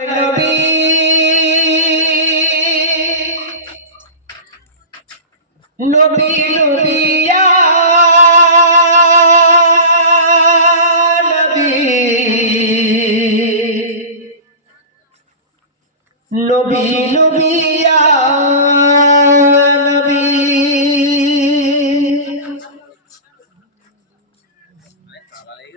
নবী নবী নবী। নবী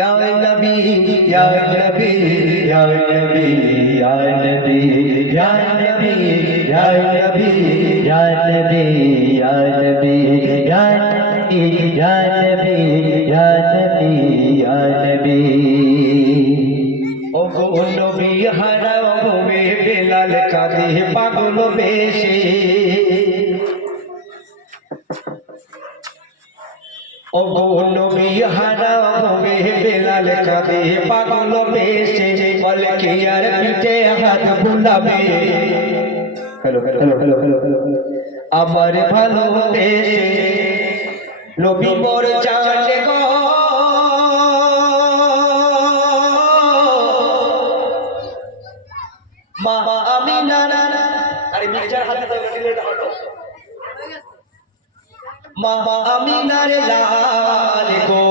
Ya Nabi, Ya Nabi, Ya Nabi, Ya Nabi, Ya Nabi, Ya Nabi, Ya Nabi, Ya Nabi, Ya Nabi, Ya Nabi, Ya Nabi, Ya Nabi. ও গো নবী হারাও হবে বেলাল কাঁদে পাগল বেশে ও গো নবী হারাও হবে বেলাল কাঁদে পাগল বেশে বলে কি আর পিঠে হাত বুলাবে। হ্যালো হ্যালো হ্যালো হ্যালো আমার ভালো দেশে নবী মোর জানে গো। মা আমি না না আরে মির্জার হাতে দাও দিলে মা আমি না রে লাল গো,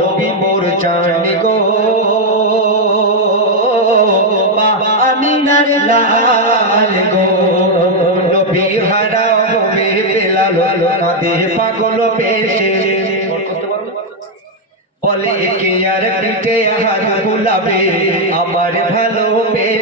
নবী মোর জানে গো। মা আমি না রে লাল গো, নবী হারা হবে বেলাল কাঁদে পাগল পেশে বলে কে আর পিঠে হাত বুলাবে, আমার ভালো বেশে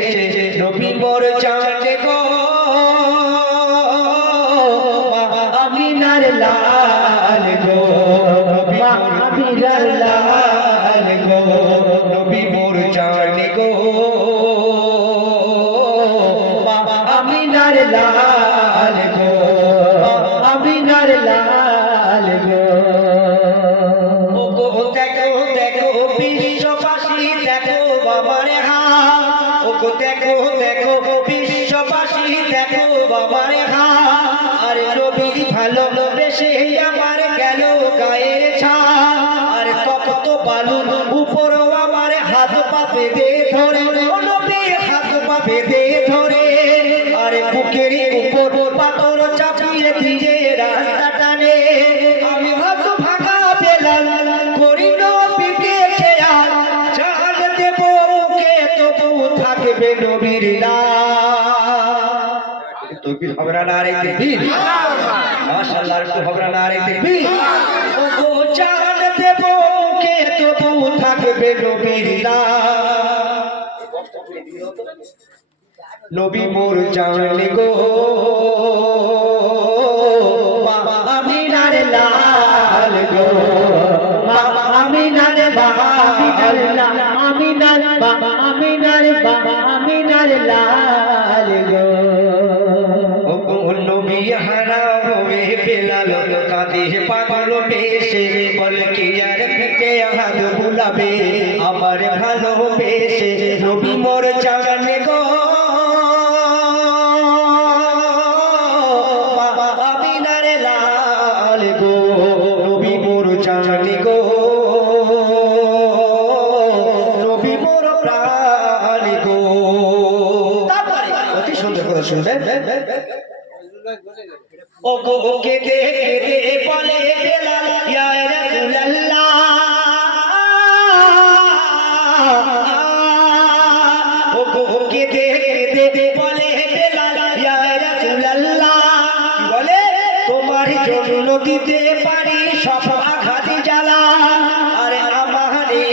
বেঁধে ধরে ও নবী হাত পা বেঁধে ধরে। আর বুকের উপর পাথর চাপিয়ে দিয়ে রাস্তা টানে। আমি হাত ভাঙা পেলাম করি নবীকে খেয়াল। জান দেব মুখে তবু থাকবে নবীর তকবীর হবে না নারে তাকবীর মাশাআল্লাহ একটু হবে না নারে তাকবীর ও গো দেব মুখে তবু থাকবে নবীর নবী মোর জানলি গো বাবা আমি নারে লাল গো। বাবা আমি নারে বাবা আমি বাবা আমি নারে বাবা আমি নারে লাল গো। নবী হারা হবে বেলাল কাঁদে, পাগল বেশে বল কি আর হাত বুলাবে আমার ভালোবেসে নবী মোর জানে গো শুনবেন ওকে দেখে দিতে পারি সব আঘাতি জ্বালা। আরে আমারে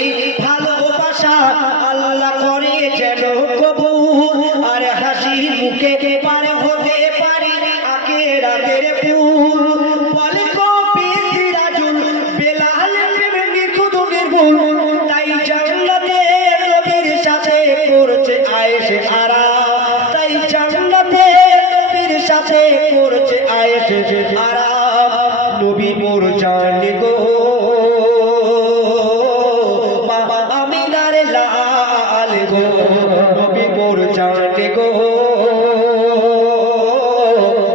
ভালোবাসা আল্লাহ করে যেন কবু আর হাসি মুখে পার হতে পারি আকে রাতের পিউর বলে কপি সিরাজুল বেলাল প্রেমে নিখুঁত নির্ভুল। তাই জান্নাতে নবীর সাথে করছে আয়েশ আরা। তাই জান্নাতে নবীর সাথে করছে আয়েশ আরা। নবী মোর জান গো। মা আমিনার লাল গো, নবী মোর জান গো।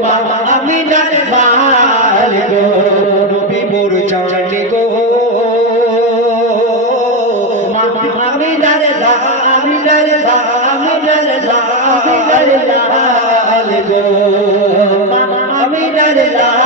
মা আমিনার লাল গো, নবী মোর জান গো। মা আমিনার লাল আমিনার লাল আমিনার লাল লাল গো, মা আমিনার লাল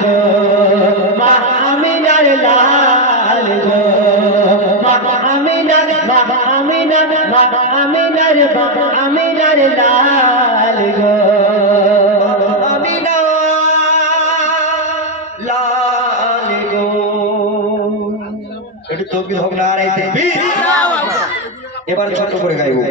গো মা আমিনার লাল গো মা আমিনার মা আমিনার মা আমিনার মা আমিনার লাল গো। এবার ছোট করে গাইবো।